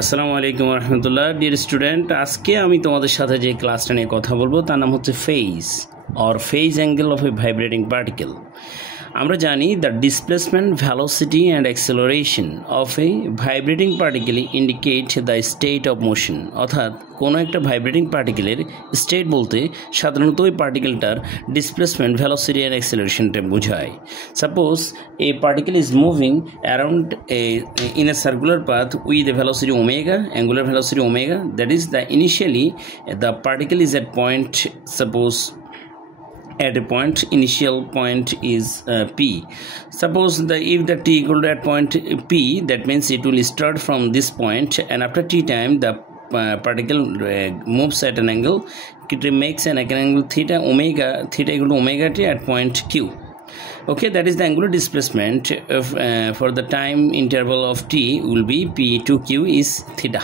আসসালামু আলাইকুম রহমতুল্লাহ। Dear student, আজকে আমি তোমাদের সাথে যে ক্লাসটা নিয়ে কথা বলবো তার নাম হচ্ছে phase or phase angle of a vibrating particle. আমরা জানি the displacement, velocity and acceleration of a vibrating particle indicate the state of motion. অর্থাৎ কোনো একটা ভাইব্রেটিং পার্টিকেলের স্টেট বলতে সাধারণত ওই পার্টিকেলটার ডিসপ্লেসমেন্ট, ভ্যালোসিটি অ্যান্ড অ্যাক্সেলারেশনটা বোঝায়। Suppose A particle is moving around in a circular path with a velocity omega, angular velocity omega, that is the initially the particle is at point, suppose at a point, initial point is P. Suppose if the t equal to at point P, that means it will start from this point, and after t time the particle moves at an angle. It makes an angle theta equal to omega t at point Q. Okay, that is the angular displacement of, for the time interval of t will be p to q is theta.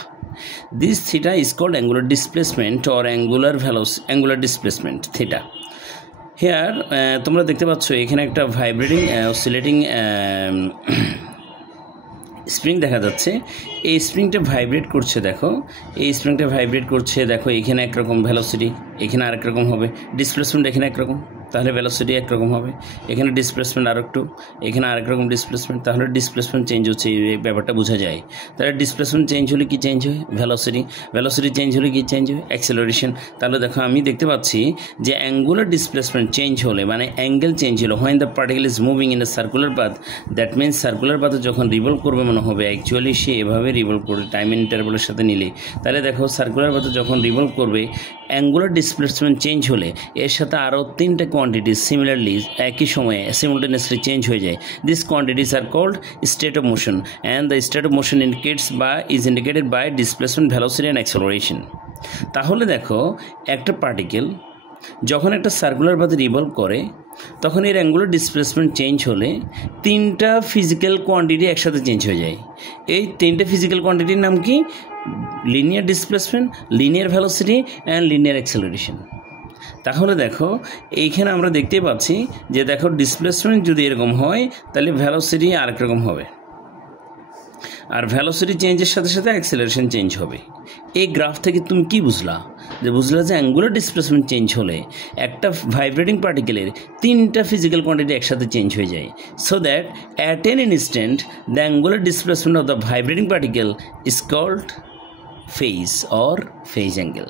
This theta is called angular displacement or angular displacement theta. Here তোমরা দেখতে পাচ্ছ এখানে একটা vibrating oscillating spring দেখা যাচ্ছে। এই স্প্রিংটা vibrate করছে, দেখো এই স্প্রিংটা ভাইব্রেট করছে, দেখো এখানে একরকম ভ্যালোসিটি, এখানে আরেক রকম হবে, ডিসপ্লেসমেন্ট এখানে একরকম, তাহলে ভ্যালোসিটি একরকম হবে, এখানে ডিসপ্লেসমেন্ট আর একটু, এখানে আরেক রকম ডিসপ্লেসমেন্ট, তাহলে ডিসপ্লেসমেন্ট চেঞ্জ হচ্ছে, এই ব্যাপারটা বোঝা যায়। তাহলে ডিসপ্লেসমেন্ট চেঞ্জ হলে কি চেঞ্জ হয়? ভ্যালোসিটি চেঞ্জ হলে কি চেঞ্জ হয়? অ্যাক্সেলারেশন। তাহলে দেখো আমি দেখতে পাচ্ছি যে অ্যাঙ্গুলার ডিসপ্লেসমেন্ট চেঞ্জ হলে মানে অ্যাঙ্গেল চেঞ্জ হলো, when the particle is moving in a circular path, that means circular পাথে যখন রিভলভ করবে মনে হবে, অ্যাকচুয়ালি সে এভাবে রিভলভ করবে টাইম ইন্টারভ্যালের সাথে নিলে। তাহলে দেখো সার্কুলার পাথে যখন রিভলভ করবে অ্যাঙ্গুলার ডিসপ্লেসমেন্ট চেঞ্জ হলে এর সাথে আরও তিনটে কোয়ান্টিটি সিমিলারলি একই সময়ে সিমultaneously চেঞ্জ হয়ে যায়। This quantities are called state of motion, and the state of motion is indicated by displacement, velocity and acceleration. তাহলে দেখো একটা পার্টিকেল যখন একটা সার্কুলার পাথে রিভলভ করে তখন এর অ্যাঙ্গুলার ডিসপ্লেসমেন্ট চেঞ্জ হলে তিনটা ফিজিক্যাল কোয়ান্টিটি একসাথে চেঞ্জ হয়ে যায়। এই তিনটে ফিজিক্যাল কোয়ান্টিটির নাম কি? Linear displacement, linear velocity and linear acceleration. তাহলে দেখো এইখানে আমরা দেখতেই পাচ্ছি যে দেখো ডিসপ্লেসমেন্ট যদি এরকম হয় তাহলে ভ্যালোসিটি আরেক রকম হবে, আর ভ্যালোসিটি চেঞ্জের সাথে সাথে অ্যাক্সেলারেশন চেঞ্জ হবে। এই গ্রাফ থেকে তুমি কি বুঝলা? যে অ্যাঙ্গুলার ডিসপ্লেসমেন্ট চেঞ্জ হলে একটা ভাইব্রেটিং পার্টিকেলের তিনটা ফিজিক্যাল কোয়ান্টিটি একসাথে চেঞ্জ হয়ে যায়। So that at an instant the angular displacement of the vibrating particle is called phase or phase angle.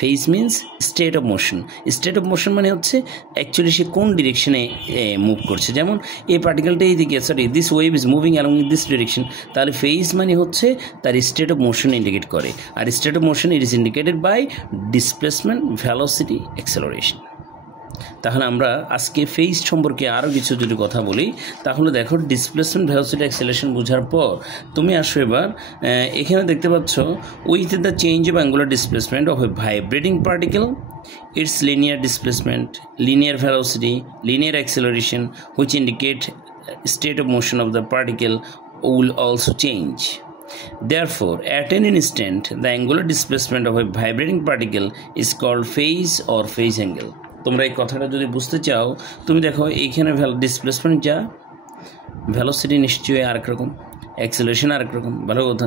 Phase means state of motion. State of motion মানে হচ্ছে actually সে কোন ডিরেকশনে move করছে। যেমন এই পার্টিকেলটা এইদিকে, this wave is moving along in this direction, তাহলে phase মানে হচ্ছে তার স্টেট অফ মোশন ইন্ডিকেট করে। আর state of motion it is indicated by displacement, velocity, acceleration. তাহলে আমরা আজকে ফেজ সম্পর্কে আরও কিছু যদি কথা বলি, তাহলে দেখো ডিসপ্লেসমেন্ট, ভ্যালোসিটি, অ্যাক্সেলারেশন বোঝার পর তুমি আসো এবার এখানে দেখতে পাচ্ছ with the change of angular displacement of a vibrating particle, it's linear displacement, linear velocity, linear acceleration which indicate state of motion of the particle will also change. Therefore, at an instant, the angular displacement of a vibrating particle is called phase or phase angle. তোমরা এই কথাটা যদি বুঝতে চাও তুমি দেখো এইখানে displacement যা, ভ্যালোসিটি নিশ্চয়ই আরেক রকম, অ্যাক্সেলারেশন আরেক রকম, ভালো কথা।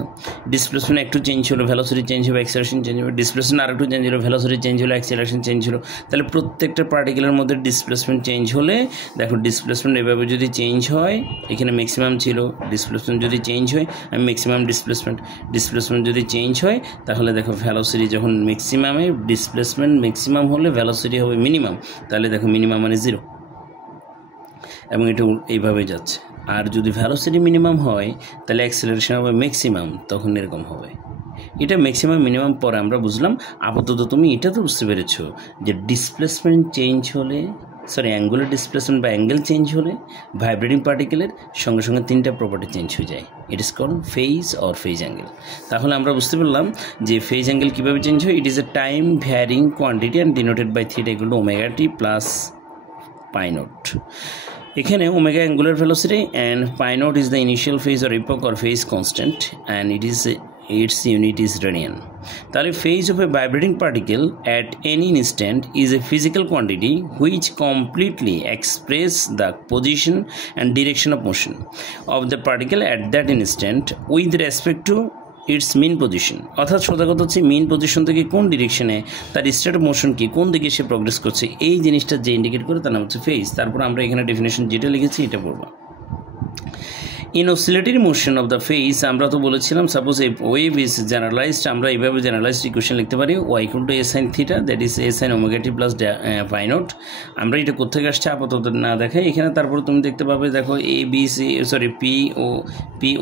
ডিসপ্লেসমেন্ট একটু চেঞ্জ হলো, ভ্যালোসিটি চেঞ্জ হবে, অ্যাক্সেলারেশন চেঞ্জ হবে, ডিসপ্লেসমেন্ট আরেকটু চেঞ্জ হলো, ভ্যালোসিটি চেঞ্জ হলো, অ্যাক্সেলারেশন চেঞ্জ হলো। তাহলে প্রত্যেকটা পার্টিকেলের মধ্যে ডিসপ্লেসমেন্ট চেঞ্জ হলে দেখো ডিসপ্লেসমেন্ট এভাবে যদি চেঞ্জ হয়, এখানে ম্যাক্সিমাম ছিল, ডিসপ্লেসমেন্ট যদি চেঞ্জ হয় আমি ম্যাক্সিমাম ডিসপ্লেসমেন্ট যদি চেঞ্জ হয় তাহলে দেখো ভ্যালোসিটি যখন ম্যাক্সিমামে, ডিসপ্লেসমেন্ট ম্যাক্সিমাম হলে ভ্যালোসিটি হবে মিনিমাম, তাহলে দেখো মিনিমাম মানে 0, এবং এটা এইভাবে যাচ্ছে। আর যদি ভ্যালোসিটি মিনিমাম হয় তাহলে অ্যাক্সেলারেশন হবে ম্যাক্সিমাম, তখন এরকম হবে। এটা ম্যাক্সিমাম মিনিমাম পরে আমরা বুঝলাম। আপাতত তুমি এটা তো বুঝতে পেরেছো যে ডিসপ্লেসমেন্ট চেঞ্জ হলে, অ্যাঙ্গুলার ডিসপ্লেসমেন্ট বা অ্যাঙ্গেল চেঞ্জ হলে ভাইব্রেটিং পার্টিকেলের সঙ্গে সঙ্গে তিনটা প্রপার্টি চেঞ্জ হয়ে যায়। It is called phase or phase angle. তাহলে আমরা বুঝতে পারলাম যে ফেজ অ্যাঙ্গেল কীভাবে চেঞ্জ হয়। It is a time varying quantity and denoted by theta equal to omega t plus pi naught. এখানে omega angular velocity and pi naught is the initial phase or epoch or phase constant, and its unit is radian. The phase of a vibrating particle at any instant is a physical quantity which completely expresses the position and direction of motion of the particle at that instant with respect to it's mean position, অর্থাৎ সোজা কথা হচ্ছে মিন position থেকে কোন ডিরেকশনে তার state of motion কি, কোন দিকে সে প্রোগ্রেস করছে, এই জিনিসটা যে ইন্ডিকেট করে তার নাম হচ্ছে ফেজ। তারপর আমরা এখানে ডেফিনেশন যেটা লিখেছি এটা পড়বো। In oscillatory motion of the phase, আমরা তো বলেছিলাম suppose a wave is generalized, আমরা এইভাবে জেনারেলাইজড ইকুয়েশন লিখতে পারি Y equal to A sine theta that is A sine omega t plus pi naught. আমরা এটা কোথেকে আসছে আপাতত না দেখাই এখানে। তারপর তুমি দেখতে পাবে দেখো A B C sorry P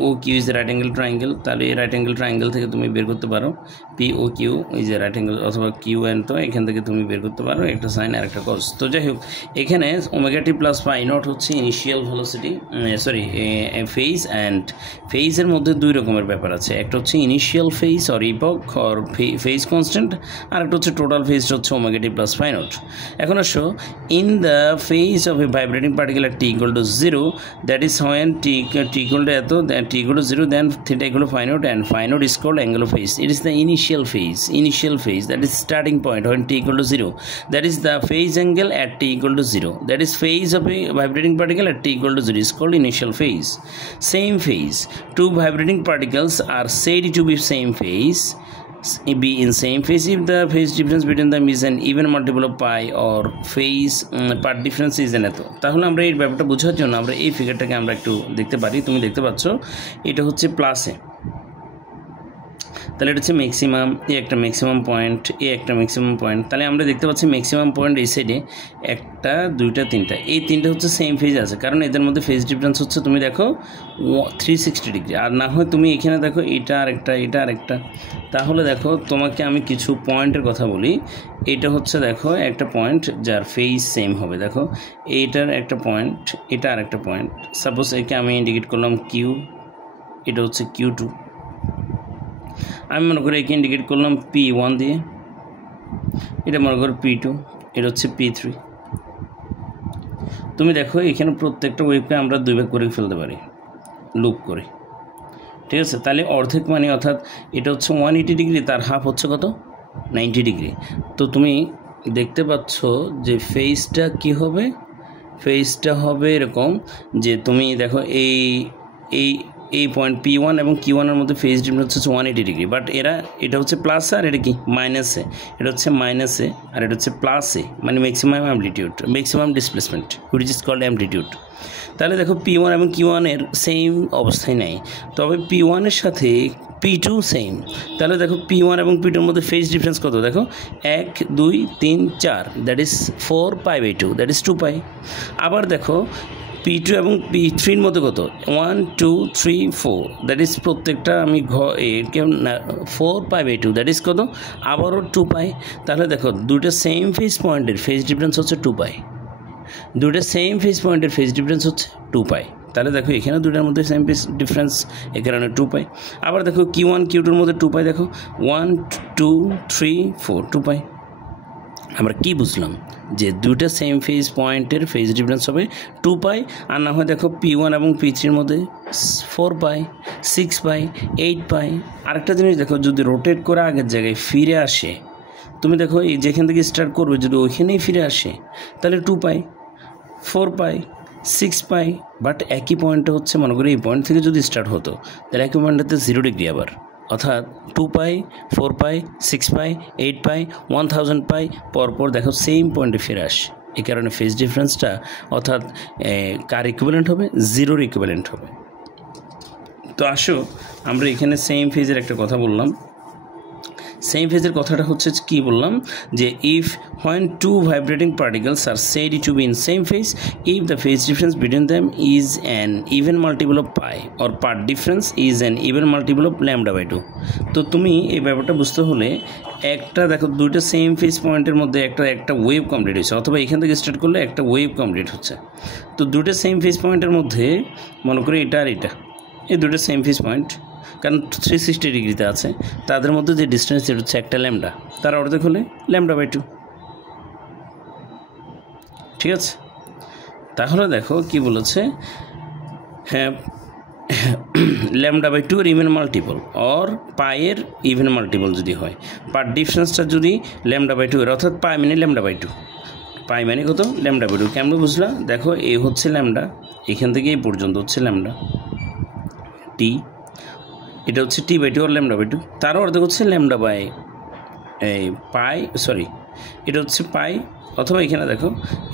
O Q is right angle triangle, তাহলে এই রাইট অ্যাঙ্গেল ট্রায়াঙ্গেল থেকে তুমি বের করতে পারো P O Q is a right angle, অথবা কিউ এন, তো এখান থেকে তুমি বের করতে পারো একটা সাইন আর একটা কস। তো যাই হোক এখানে omega t plus pi naught হচ্ছে initial velocity sorry phase, and ফেজের মধ্যে দুই রকমের ব্যাপার আছে, একটা হচ্ছে initial phase or epoch or phase constant, আর একটা হচ্ছে টোটাল ফেজটা হচ্ছে omega t plus pi naught. এখন আসো in the phase of a vibrating particle at t equal to 0, that is when t equal to এত t equal to 0, then theta equal to phi naught, and phi naught is called angle of phase. It is the initial phase, that is starting point when t equal to 0, that is the phase angle at t equal to 0, that is phase of a vibrating particle at t equal to 0 is called initial phase. Same phase, two vibrating particles are said to be same phase if the phase difference between them is an even multiple of pi or phase part difference is an এত। তাহলে আমরা এই ব্যাপারটা বোঝার জন্য আমরা এই ফিগারটাকে আমরা একটু দেখতে পারি। তুমি দেখতে পাচ্ছ এটা হচ্ছে প্লাসে, তাহলে এটা হচ্ছে ম্যাক্সিমাম, এই একটা ম্যাক্সিমাম পয়েন্ট, এই একটা ম্যাক্সিমাম পয়েন্ট। তাহলে আমরা দেখতে পাচ্ছি ম্যাক্সিমাম পয়েন্ট এই সাইডে একটা দুইটা তিনটা, এই তিনটা হচ্ছে সেম ফেজ আছে, কারণ এদের মধ্যে ফেজ ডিফারেন্স হচ্ছে তুমি দেখো 360 ডিগ্রি। আর না হয় তুমি এখানে দেখো এটা আরেকটা, এটা আরেকটা। তাহলে দেখো তোমাকে আমি কিছু পয়েন্টের কথা বলি। এটা হচ্ছে দেখো একটা পয়েন্ট যার ফেজ সেম হবে, দেখো এইটার একটা পয়েন্ট, এটা আরেকটা পয়েন্ট। সাপোজ একে আমি ইন্ডিকেট করলাম কিউ, এটা হচ্ছে Q2, আমি মনে করি একে ইন্ডিকেট করলাম P1 দিয়ে, এটা মনে করো P2, এটা হচ্ছে P3। তুমি দেখো এখানে প্রত্যেকটা ওয়েভকে আমরা দুই ভাগ করে ফেলতে পারি লুপ করে, ঠিক আছে। তাহলে অর্ধেক মানে অর্থাৎ এটা হচ্ছে 180 ডিগ্রি, তার হাফ হচ্ছে কত 90 ডিগ্রি। তো তুমি দেখতে পাচ্ছ যে ফেজটা কি হবে, ফেজটা হবে এরকম যে তুমি দেখো এই পয়েন্ট P1 এবং Q1 এর মধ্যে ফেজ ডিফারেন্স হচ্ছে 180 ডিগ্রি, বাট এটা হচ্ছে প্লাসে আর এটা কি মাইনাসে, এটা হচ্ছে মাইনাসে আর এটা হচ্ছে প্লাসে, মানে maximum amplitude, maximum displacement which is called amplitude. তাহলে দেখো P1 এবং Q1 এর সেম অবস্থায় নেই, তবে P1 এর সাথে P2 সেম। তাহলে দেখো P1 এবং P2 এর মধ্যে ফেজ ডিফারেন্স কত, দেখো 1 2 3 4, দ্যাট ইজ 4 π/2, দ্যাট ইজ 2 π। আবার দেখো P2 এবং P3 এর মধ্যে কত 1 2 3 4, দ্যাট ইজ প্রত্যেকটা আমি 4 π/2, দ্যাট ইজ কত আবারও 2 π। তাহলে দেখো দুটো সেম ফেজ পয়েন্টের ফেজ ডিফারেন্স হচ্ছে 2 π, দুটো সেম ফেজ পয়েন্টের ফেজ ডিফারেন্স হচ্ছে 2 π। তাহলে দেখো এখানে দুটার মধ্যে সেম ফেজ ডিফারেন্স, এ কারণে 2 π। আবার দেখো Q1 Q2 এর মধ্যে 2 π, দেখো 1 2 3 4 2 π। আমরা কি বুঝলাম যে দুটো সেম ফেজ পয়েন্টের ফেজ ডিফারেন্স হবে 2 π, আর না হয় দেখো P1 এবং P3 এর মধ্যে 4 π 6 π 8 π। আরেকটা জিনিস দেখো, যদি রোটেট করে আগের জায়গায় ফিরে আসে, তুমি দেখো এই যেখান থেকে স্টার্ট করবে যদি ওইখানেই ফিরে আসে তাহলে 2 π 4 π 6 π, বাট একই পয়েন্টে হচ্ছে মনে করি এই পয়েন্ট থেকে যদি স্টার্ট হতো তাহলে একই পয়েন্টটাতে 0 ডিগ্রি আবার, অর্থাৎ 2 π 4 π 6 π 8 π 1000 π পরপর দেখো সেম পয়েন্টে ফিরে আসে। এই কারণে ফেজ ডিফারেন্সটা অর্থাৎ কার ইকুইভ্যালেন্ট হবে, 0-র ইকুইভ্যালেন্ট হবে। তো আসো আমরা এখানে সেম ফেজের একটা কথা বললাম। সেম ফেজের কথাটা হচ্ছে কি বললাম যে if when two vibrating particles are said to be in same phase if the phase difference between them is an even multiple of pi or part difference is an even multiple of λ/2। তো তুমি এই ব্যাপারটা বুঝতে হলে একটা দেখো দুইটা same phase পয়েন্টের মধ্যে একটা ওয়েভ কমপ্লিট হচ্ছে, অথবা এখান থেকে স্টার্ট করলে একটা ওয়েভ কমপ্লিট হচ্ছে। তো দুটো সেম ফেজ পয়েন্টের মধ্যে মনে করি এটা আর এটা, এই দুটো সেম ফেজ পয়েন্ট, কারণ 360 ডিগ্রিতে আছে, তাদের মধ্যে যে ডিস্টেন্স যেটা হচ্ছে একটা ল্যামডা, তার অর্ধেক হলে λ/2, ঠিক আছে। তাহলে দেখো কি বলেছে, হ্যাঁ λ/2 এর ইভেন মাল্টিপল অর পায়ের ইভেন মাল্টিপল যদি হয়, পার ডিফারেন্সটা যদি λ/2 এর, অর্থাৎ পাই মানে λ/2, পাই মানে কত λ/2। কেমন বুঝলা, দেখো এ হচ্ছে ল্যামডা, এখান থেকে এই পর্যন্ত হচ্ছে ল্যামডা টি, এটা হচ্ছে t/2 আর λ/2, তার অর্ধেক হচ্ছে λ/, এই পাই, সরি এটা হচ্ছে পাই, অথবা এখানে দেখো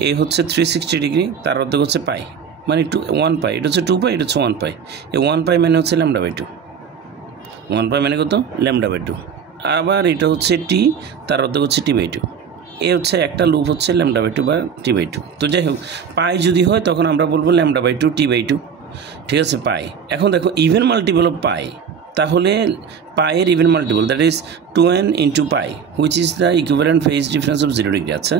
এই হচ্ছে 360 ডিগ্রি, তার অর্ধেক হচ্ছে পাই, মানে 1 পাই, এটা হচ্ছে 2 পাই, এটা হচ্ছে 1 পাই। এই 1 পাই মানে হচ্ছে λ/2, 1 পাই মানে কত λ/2। আবার এটা হচ্ছে টি, তার অর্ধেক হচ্ছে t/2। এ হচ্ছে একটা লুপ হচ্ছে λ/2 বা t/2। তো যাই হোক, পাই যদি হয় তখন আমরা বলবো λ/2 t/2, ঠিক আছে পাই। এখন দেখো ইভেন মাল্টিপল অফ পাই, তাহলে পাইয়ের even multiple that is 2n into pi, which is the equivalent phase difference of 0 degree. আচ্ছা,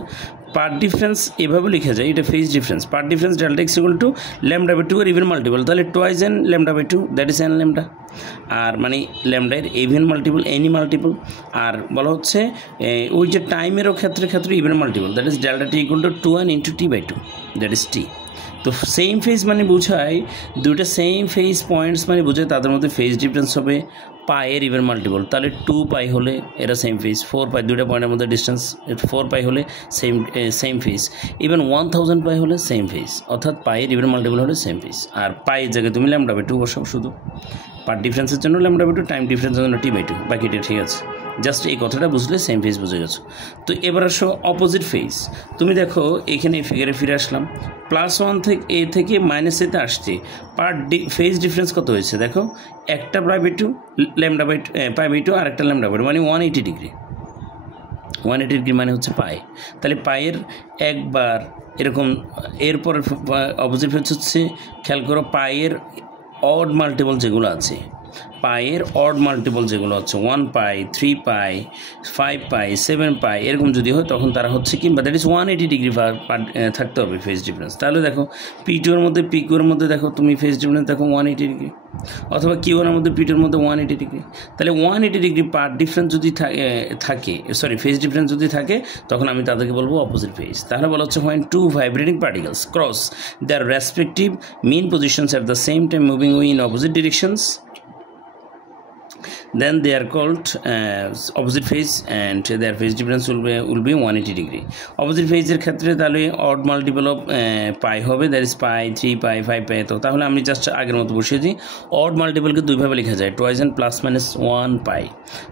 পার্ট ডিফারেন্স এভাবে লেখা যায়, এটা phase difference, path difference delta X equal to λ/2 এর ইভেন মাল্টিপল, তাহলে twice n λ/2 that is n lambda, আর মানে ল্যামডার ইভেন মাল্টিপল এনি মাল্টিপল। আর বলা হচ্ছে ওই যে টাইমেরও ক্ষেত্রে even multiple that is delta T equal two 2n into t/2 that is T. তো সেম ফেজ মানে বোঝায় দুইটা সেম ফেজ পয়েন্টস মানে বোঝায় তাদের মধ্যে ফেজ ডিফারেন্স হবে পাইয়ের ইভেন মাল্টিপল, তাহলে 2 পাই হলে এরা সেম ফেজ, 4 পাই দুইটা পয়েন্টের মধ্যে ডিস্টেন্স 4 পাই হলে সেম ফেজ, ইভেন 1000 পাই হলে সেম ফেজ, অর্থাৎ পাইয়ের ইভেন মাল্টিপল হলে সেম ফেজ। আর পাইয়ের জায়গায় তুমি λ/2 বসাও, শুধু পার্ট ডিফারেন্সের জন্য λ/2, টাইম ডিফারেন্সের জন্য t/2, বাকিটা ঠিক আছে। জাস্ট এই কথাটা বুঝলে সেম ফেজ বুঝে গেছো। তো এবার আসো অপোজিট ফেজ। তুমি দেখো এখানে এই ফিগারে ফিরে আসলাম, +1 থেকে এ থেকে -এতে আসছে, ফেজ ডিফারেন্স কত হয়েছে দেখো, একটা π/2 π/2 আর একটা λ/2, মানে 180 ডিগ্রি, 180 ডিগ্রি মানে হচ্ছে পাই। তাহলে পাইয়ের একবার এরকম, এরপর অপোজিট ফেজ হচ্ছে, খেয়াল করো পাইয়ের অড মাল্টিপল যেগুলো আছে, পাইয়ের অড মাল্টিপল যেগুলো হচ্ছে 1 পাই, 3 পাই, 5 পাই, 7 পাই, এরকম যদি হয় তখন তারা হচ্ছে কি, বা দ্যাট ইজ 180 ডিগ্রি থাকতে হবে ফেজ ডিফারেন্স। তাহলে দেখো P2 এর মধ্যে PQ এর মধ্যে দেখো তুমি ফেজ ডিফারেন্স দেখো 180 ডিগ্রি, অথবা Q1 এর মধ্যে P2 এর মধ্যে 180 ডিগ্রি। তাহলে 180 ডিগ্রি পার্ট ডিফারেন্স যদি থাকে, সরি ফেজ ডিফারেন্স যদি থাকে, তখন আমি তাদেরকে বলবো অপোজিট ফেজ। তাহলে বলা হচ্ছে when two vibrating particles cross their respective mean positions at the same time moving in opposite directions, then they are called opposite phase and their phase difference will be 180 degree. Opposite phase এর ক্ষেত্রে তাহলে odd multiple of পাই হবে, that is পাই, 3 পাই, 5 পাই। তো তাহলে আমি just আগের মতো বসিয়ে দিই, odd multiple কে দুইভাবে লেখা যায়, twice n plus minus 1 পাই।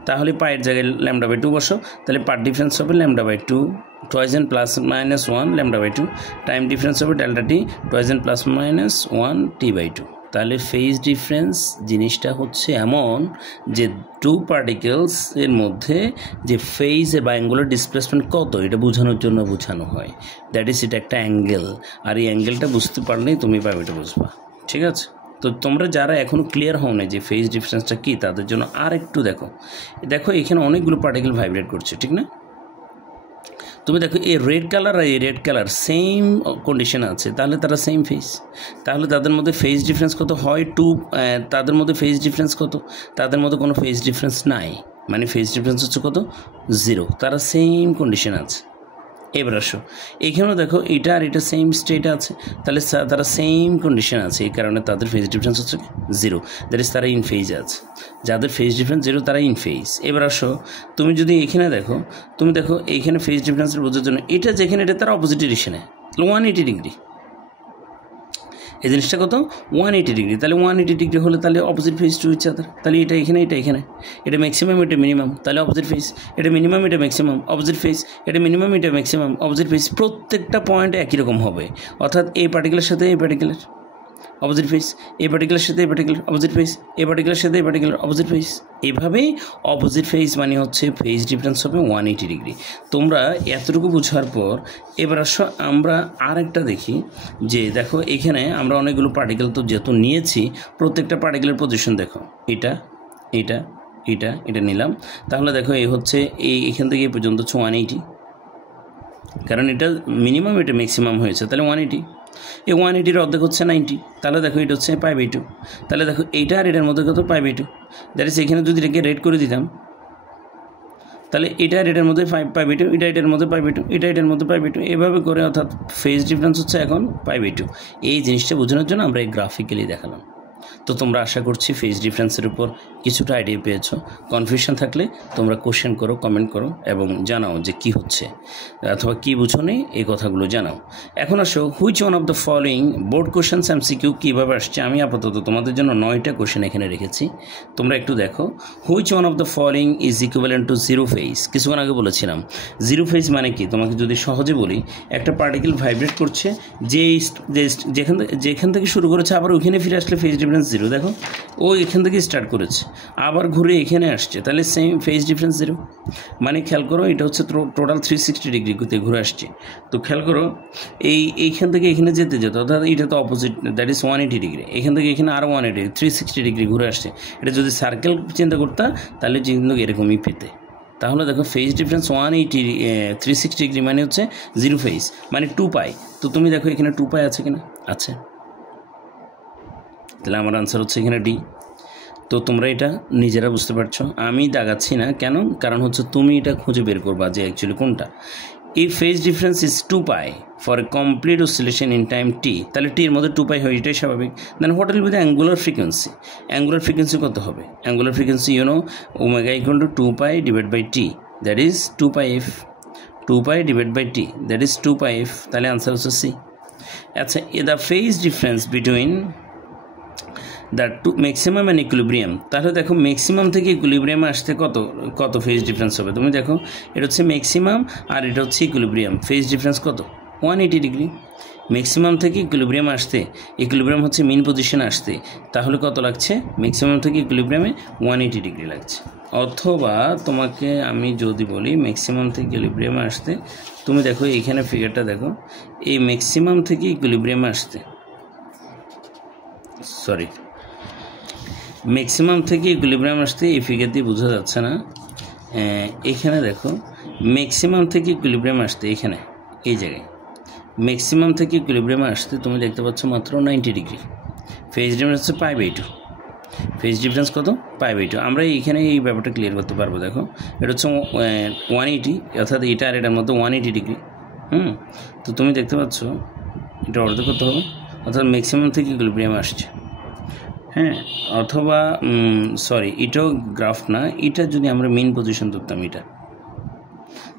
তাহলে পাইয়ের জায়গায় λ/2 বসো, তাহলে পার্ট ডিফারেন্স হবে λ/2, twice n plus minus 1 λ/2, time difference হবে ডেল্টা টি, twice n plus minus 1 t/2। তাহলে ফেজ ডিফারেন্স জিনিসটা হচ্ছে এমন যে টু পার্টিকেলস এর মধ্যে যে ফেজ বা অ্যাঙ্গুলার ডিসপ্লেসমেন্ট কত, এটা বোঝানোর জন্য বোঝানো হয়, দ্যাট ইজ এটা একটা অ্যাঙ্গেল। আর এই অ্যাঙ্গেলটা বুঝতে পারলেই তুমি পাবে এটা বুঝবা, ঠিক আছে। তো তোমরা যারা এখনও ক্লিয়ার হও না যে ফেজ ডিফারেন্সটা কী, তাদের জন্য আর একটু দেখো এখানে অনেকগুলো পার্টিকেল ভাইব্রেট করছে, ঠিক না? তুমি দেখো এই রেড কালার আর এই রেড কালার সেম কন্ডিশন আছে, তাহলে তারা সেম ফেজ। তাহলে তাদের মধ্যে ফেজ ডিফারেন্স কত হয়, তাদের মধ্যে ফেজ ডিফারেন্স কত, তাদের মধ্যে কোনো ফেজ ডিফারেন্স নাই, মানে ফেজ ডিফারেন্স হচ্ছে কত, 0, তারা সেম কন্ডিশন আছে। এবার আসো এখানেও দেখো এটা আর এটা সেম স্টেটে আছে, তাহলে তারা সেম কন্ডিশন আছে, এই কারণে তাদের ফেজ ডিফারেন্স হচ্ছে 0, দ্যাট ইজ তারা ইন ফেজ আছে। যাদের ফেজ ডিফারেন্স 0 তারা ইন ফেজ। এবার আসো তুমি যদি এখানে দেখো, তুমি দেখো এইখানে ফেজ ডিফারেন্সের বোঝার জন্য এটা যেখানে এটা তার অপোজিট ডিরেকশনে 180 ডিগ্রি, এই জিনিসটা কত 180 ডিগ্রি। তাহলে 180 ডিগ্রি হলে তাহলে opposite phase to each other, তাহলে এটা এখানে এটা এখানে, এটা ম্যাক্সিমাম এটা মিনিমাম, তাহলে অপোজিট ফেজ, এটা মিনিমাম এটা ম্যাক্সিমাম, অপোজিট ফেজ, এটা মিনিমাম এটা ম্যাক্সিমাম, অপোজিট ফেজ। প্রত্যেকটা পয়েন্ট একই রকম হবে, অর্থাৎ এই পার্টিকুলার সাথে এই পার্টিকুলার অপোজিট ফেজ, এই পার্টিকুলার সাথে এই পার্টিকুলার অপোজিট ফেজ, এই পার্টিকুলার সাথে এই পার্টিকুলার অপোজিট ফেজ। এভাবেই অপোজিট ফেজ মানে হচ্ছে ফেজ ডিফারেন্স হবে 180 ডিগ্রি। তোমরা এতটুকু বোঝার পর এবার আসো আমরা আরেকটা দেখি, যে দেখো এখানে আমরা অনেকগুলো পার্টিকেল তো যেহেতু নিয়েছি, প্রত্যেকটা পার্টিকেলের পজিশন দেখো, এটা এটা এটা এটা নিলাম, তাহলে দেখো এই হচ্ছে এখান থেকে এই পর্যন্ত হচ্ছে 180, কারণ এটা মিনিমাম এটা ম্যাক্সিমাম হয়েছে, তাহলে 180। এই 180-র অর্ধেক হচ্ছে 90, তাহলে দেখো এটা হচ্ছে π/2, তাহলে দেখো এইটা আর এটার মধ্যে কত π/2, দ্যাট ইজ এখানে যদি এটাকে রেড করে দিতাম, তাহলে এটা আর এটার মধ্যে π/2, এটা এটার মধ্যে π/2, এটা এটার মধ্যে π/2, এভাবে করে, অর্থাৎ ফেজ ডিফারেন্স হচ্ছে এখন π/2। এই জিনিসটা বোঝানোর জন্য আমরা এই গ্রাফিক্যালি দেখালাম। তো তোমরা আশা করছি ফেজ ডিফারেন্সের উপর কিছুটা আইডিয়া পেয়েছো। কনফিউশন থাকলে তোমরা কোশ্চেন করো, কমেন্ট করো এবং জানাও যে কি হচ্ছে অথবা কী বুঝো নেই এই কথাগুলো জানাও। এখন আসো, which one of the following board questions MCQ কীভাবে আসছে আমি আপাতত তোমাদের জন্য 9টা কোশ্চেন এখানে রেখেছি, তোমরা একটু দেখো। Which one of the following is equivalent to zero phase. কিছুক্ষণ আগে বলেছিলাম জিরো ফেজ মানে কি, তোমাকে যদি সহজে বলি, একটা পার্টিকেল ভাইব্রেট করছে, যেখান থেকে শুরু করেছে আবার ওইখানে ফিরে আসলে ফেজ ডিফারেন্স জিরো। দেখো ও এখান থেকে স্টার্ট করেছে আবার ঘুরে এখানে আসছে, তাহলে সেম ফেজ ডিফারেন্স জিরো। মানে খেয়াল করো, এটা হচ্ছে টোটাল 360 ডিগ্রিতে ঘুরে আসছে। তো খেয়াল করো এইখান থেকে এখানে যেতে অর্থাৎ এটা তো অপোজিট, দ্যাট ইজ 180 ডিগ্রি। এখান থেকে এখানে আরও 180, 360 ডিগ্রি ঘুরে আসছে। এটা যদি সার্কেল চিন্তা করতাম তাহলে কিন্তু এরকমই পেতে। তাহলে দেখো ফেজ ডিফারেন্স 360 ডিগ্রি মানে হচ্ছে জিরো ফেজ, মানে 2 পাই। তো তুমি দেখো এখানে 2 পাই আছে কিনা, আছে, তাহলে আমার আনসার হচ্ছে এখানে ডি। তো তোমরা এটা নিজেরা বুঝতে পারছো, আমি দাগাচ্ছি না। কেন? কারণ হচ্ছে তুমি এটা খুঁজে বের করবা যে অ্যাকচুয়ালি কোনটা। এই phase difference is 2 pi for a complete oscillation in time T, তাহলে টি এর মধ্যে 2 পাই হয়, এটাই স্বাভাবিক। Then what will be the angular frequency? Angular frequency কত হবে? Angular frequency omega equal to 2 pi divide by T, that is 2 pi F. 2 pi divide by T, that is 2 pi F. তাহলে answer হচ্ছে C. আচ্ছা, the phase difference between the maximum and equilibrium, তাহলে দেখো maximum থেকে ইকুইলিব্রিয়ামে আসতে কত phase difference হবে? তুমি দেখো এটা হচ্ছে ম্যাক্সিমাম আর এটা হচ্ছে ইকুইলিব্রিয়াম, ফেজ ডিফারেন্স কত? 180 ডিগ্রি। ম্যাক্সিমাম থেকে ইকুইলিব্রিয়াম আসতে, ইকুইলিব্রিয়াম হচ্ছে মিন পজিশনে আসতে, তাহলে কত লাগছে? ম্যাক্সিমাম থেকে ইকুইলিব্রিয়ামে 180 ডিগ্রি লাগছে। অথবা তোমাকে আমি যদি বলি ম্যাক্সিমাম থেকে ইকুইলিব্রিয়ামে আসতে, তুমি দেখো এইখানে ফিগারটা দেখো, এই ম্যাক্সিমাম থেকে ইকুইলিব্রিয়ামে আসতে, সরি, ম্যাক্সিমাম থেকে ইকুইলিব্রিয়াম আসতে এই ফিগার দিয়ে বোঝা যাচ্ছে না। এখানে দেখো ম্যাক্সিমাম থেকে ইকুইলিব্রিয়াম আসতে, এখানে এই জায়গায় ম্যাক্সিমাম থেকে ইকুইলিব্রিয়ামে আসতে তুমি দেখতে পাচ্ছ মাত্র 90 ডিগ্রি। ফেজ ডিফারেন্স হচ্ছে পাই বাই 2। ফেজ ডিফারেন্স কত? Pi by 2। আমরা এইখানে এই ব্যাপারটা ক্লিয়ার করতে পারবো। দেখো এটা হচ্ছে 180, অর্থাৎ এটা আর এটার মধ্যে 180 ডিগ্রি। তো তুমি দেখতে পাচ্ছ এটা অর্ধেক করতে হবে, অর্থাৎ ম্যাক্সিমাম থেকে ইকুইলিব্রিয়ামে আসছে। হ্যাঁ, অথবা সরি, এটাও গ্রাফ না, এটা যদি আমরা মেন পজিশন ধরতাম এটা,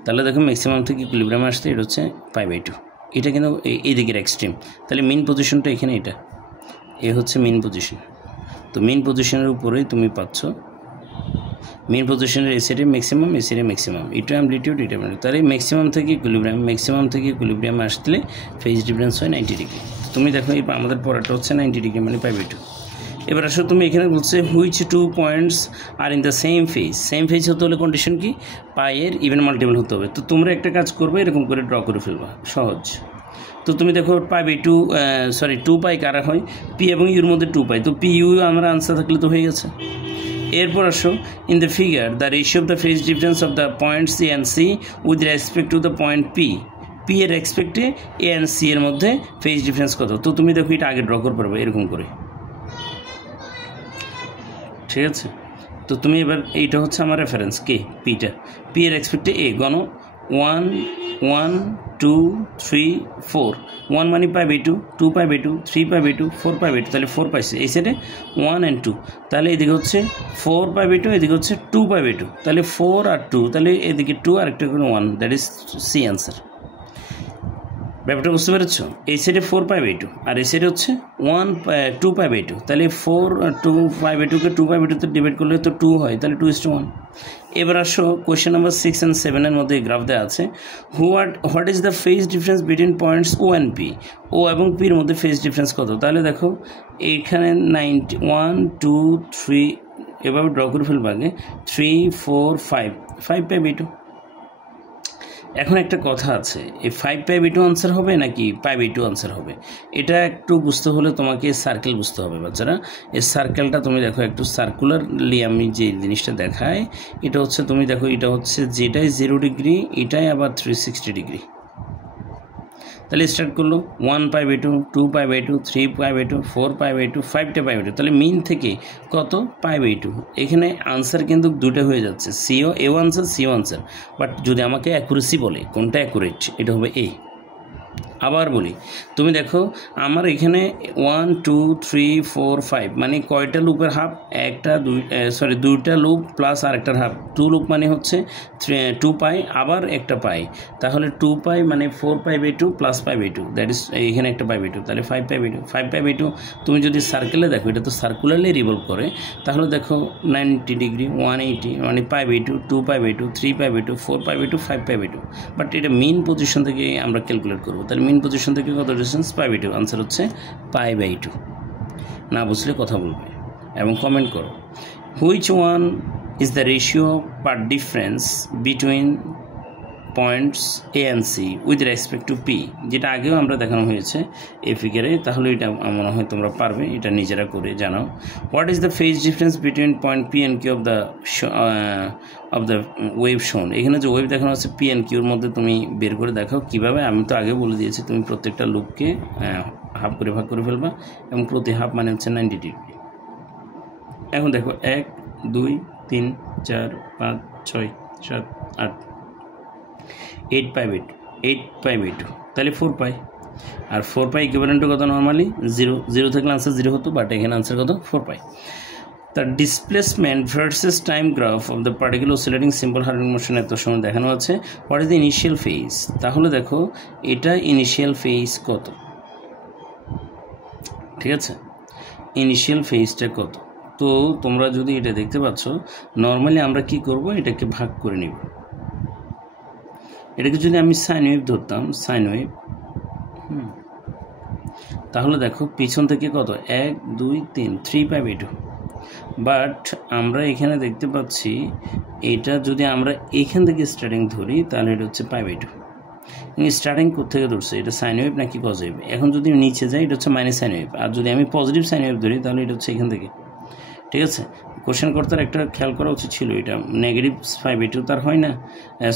তাহলে দেখো ম্যাক্সিমাম থেকে ইকুইলিব্রিয়ামে আসতে এটা হচ্ছে পাই বাই 2। এটা কিন্তু এই দিকের এক্সট্রিম, তাহলে মেন পজিশনটা এখানে, এটা এ হচ্ছে মেন পজিশন। তো মেন পজিশনের উপরেই তুমি পাচ্ছ মেন পজিশনের এ সাইডে ম্যাক্সিমাম, এ সাইডে ম্যাক্সিমাম, এটা অ্যামপ্লিটিউড, এটা অ্যামপ্লিটিউড। তাহলে ম্যাক্সিমাম থেকে ইকুইলিব্রিয়ামে আসলে ফেজ ডিফারেন্স হয় 90 ডিগ্রি। তুমি দেখো এই আমাদের পরেরটা হচ্ছে 90 ডিগ্রি মানে পাই বাই 2। এবার আসো তুমি এখানে বলছে which 2 points are in the same phase. Same phase হতে হলে কন্ডিশন কি? পাইয়ের ইভেন মাল্টিপল হতে হবে। তো তোমরা একটা কাজ করবে, এরকম করে ড্র করে ফেলবা, সহজ। তো তুমি দেখো পাই বাই 2, সরি 2 পাই কারা হয়? পি এবং ইউর মধ্যে 2 পাই, তো পি ইউ আমরা আনসার থাকলে তো হয়ে গেছে। এরপর আসো, in the figure the ratio of the phase difference of the point C and C with respect to the point P. P এর রেসপেক্টে এ অ্যান্ড সি এর মধ্যে ফেজ ডিফারেন্স কত? তো তুমি দেখো এটা আগে ড্র করে পারবে এরকম করে, ঠিক আছে? তো তুমি এবার এইটা হচ্ছে আমার রেফারেন্স কে, পিটা, পি এর রেসপেক্টে এ গণ 1 1 2 3 4, 1 মানে pi by 2, 2 pi by 2, 3 pi by 2, 4 pi by 2, তাহলে 4 পাইছে এই সাইডে 1 and 2, তাহলে এদিকে হচ্ছে 4 পাই বাই 2, এদিকে হচ্ছে 2 পাই বাই 2, তাহলে 4 আর 2, তাহলে এদিকে 2 আর একটা 1, দ্যাট ইজ সি অ্যান্সার। ব্যাপারটা বুঝতে পেরেছ? এই সাইডে 4 পাই বাই 2 আর এই সাইডে হচ্ছে 2 পাই বাই 2, তাহলে 4 2 পাই বাই 2কে 2 পাই বাই 2 তে ডিভাইড করলে তো 2 হয়, তাহলে 2:1। এবার আসো কোয়েশ্চেন নাম্বার 6 and 7 এর মধ্যে গ্রাফ দেওয়া আছে। What is the phase difference between points O and P? O এবং পির মধ্যে ফেজ ডিফারেন্স কত? তাহলে দেখো এইখানে 1 2 3, এভাবে ড্র করে ফেলবো আগে, 3 4 5 পাই বাই 2। এখন একটা কথা আছে, এই 5 পাই বাই 2 আনসার হবে নাকি পাই বাই 2 আনসার হবে? এটা একটু বুঝতে হলে তোমাকে সার্কেল বুঝতে হবে বাচ্চারা। এই সার্কেলটা তুমি দেখো একটু সার্কুলারলি আমি যে জিনিসটা দেখাই, এটা হচ্ছে তুমি দেখো এটা হচ্ছে যেটাই 0 ডিগ্রি, এটাই আবার 360 ডিগ্রি। তাহলে স্টার্ট করলো 1 pi by 2, 2 pi by 2, 3 pi by 2, 4 pi by 2, 5টা পাই বাই 2, তাহলে মিন থেকে কত? Pi by 2। এখানে আনসার কিন্তু দুটো হয়ে যাচ্ছে, সিও এও আনসার, সিও আনসার। বাট যদি আমাকে অ্যাকুরেসি বলে কোনটা অ্যাকুরেট, এটা হবে এ। আবার বলি, তুমি দেখো আমার এখানে 1 2 3 4 5 মানে কয়টা লুপের হাফ, দুইটা লুপ প্লাস আরেকটার হাফ, 2 লুপ মানে হচ্ছে 2 পাই আবার একটা পাই, তাহলে 2 পাই মানে 4 pi by 2 plus pi by 2, that is এখানে একটা পাই বাই 2, তাহলে 5 পাই বাই 2। 5 পাই বাই 2 তুমি যদি সার্কেলে দেখো, এটা তো সার্কুলারলি রিভলভ করে, তাহলে দেখো 90 ডিগ্রি 180 মানে pi by 2, 2 pi by 2, 3 pi by 2, 4 pi by 2, 5 pi by 2। But এটা মেইন পজিশন থেকে আমরা ক্যালকুলেট করবো, তাহলে মেইন পজিশন থেকে কত ডিস্টেন্স, পাই বাই 2, আনসার হচ্ছে পাই বাই 2। না বুঝলে কথা বলবে এবং কমেন্ট করো। Which one is the ratio per difference between points A and C with respect to P, যেটা আগেও আমরা দেখানো হয়েছে এই ফিগারে, তাহলে এটা মনে হয় তোমরা পারবে, এটা নিজেরা করে জানাও। What is the phase difference between point P and Q of the wave shown, এখানে যে ওয়েভ দেখানো আছে পি অ্যান্ড কিউর মধ্যে তুমি বের করে দেখাও কীভাবে। আমি তো আগে বলে দিয়েছি, তুমি প্রত্যেকটা লুপকে হাফ করে ভাগ করে ফেলবা এবং প্রতি হাফ মানে হচ্ছে 90 ডিগ্রি। এখন দেখো 1 2 3 4 5 6 7 8 8 পাই বাই 2, 8 পাই বাই 2, তাহলে 4 পাই, আর 4 পাই ইকুইভ্যালেন্ট কত, নর্মালি 0 থাকলে আনসার 0 হতো, বাট এখানে আনসার কত, 4 pi. The displacement versus time graph of the particular oscillating simple harmonic motion এত সময় দেখানো আছে। What is the initial phase, তাহলে দেখো এটা ইনিশিয়াল ফেজ কত, ঠিক আছে, ইনিশিয়াল ফেজটা কত। তো তোমরা যদি এটা দেখতে পাচ্ছ, নর্মালি আমরা কি করব, এটাকে ভাগ করে নিব। এটাকে যদি আমি সাইন ওয়েভ ধরতাম, সাইন ওয়েভ, তাহলে দেখো পিছন থেকে কত, 1 2 3 3 পাই বাই 2, বাট আমরা এখানে দেখতে পাচ্ছি এটা যদি আমরা এখান থেকে স্টার্টিং ধরি, তাহলে এটা হচ্ছে পাই বাই 2। স্টার্টিং কোথেকে ধরছে, এটা সাইন ওয়েভ নাকি কজ ওয়েভ, এখন যদি নিচে যাই এটা হচ্ছে মাইনাস সাইন ওয়েভ, আর যদি আমি পজিটিভ সাইন ওয়েভ ধরি তাহলে এটা হচ্ছে এখান থেকে, ঠিক আছে। কোশ্চেন কর্তার একটা খেয়াল করা উচিত ছিল, এটা নেগেটিভ পাই বাই 2 তার হয় না,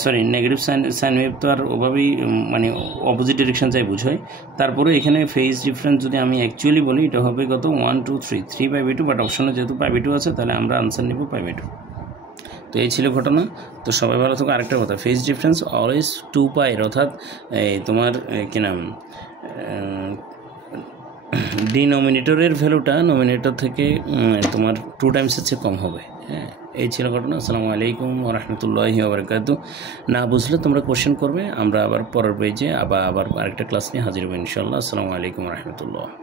সরি নেগেটিভ সাইন ওয়েভ তো আর ওভাবেই মানে অপোজিট ডিরেকশন যাই বুঝায়। তারপরে এখানে ফেজ ডিফারেন্স যদি আমি অ্যাকচুয়ালি বলি, এটা হবে কত 1 2 3 পাই বাই 2, বাট অপশনে যেহেতু পাই বাই 2 আছে, তাহলে আমরা আনসার নেব পাই বাই 2। তো এই ছিল ঘটনা। তো সবাই ভালো থাকো। আরেকটা কথা, ফেজ ডিফারেন্স অলওয়েজ 2 পাই, অর্থাৎ তোমার কি নাম, ডিনোমিনেটরের ভ্যালুটা নোমিনেটর থেকে তোমার 2 টাইমসের চেয়ে কম হবে। হ্যাঁ, এই ছিল ঘটনা। আসসালামু আলাইকুম ওয়া রাহমাতুল্লাহি ওয়া বারাকাতুহু। না বুঝলে তোমরা কোশ্চেন করবে, আমরা আবার পরের পেজে আবার আরেকটা ক্লাস নিয়ে হাজির হবো ইনশাআল্লাহ। আসসালামু আলাইকুম ওয়া রাহমাতুল্লাহ।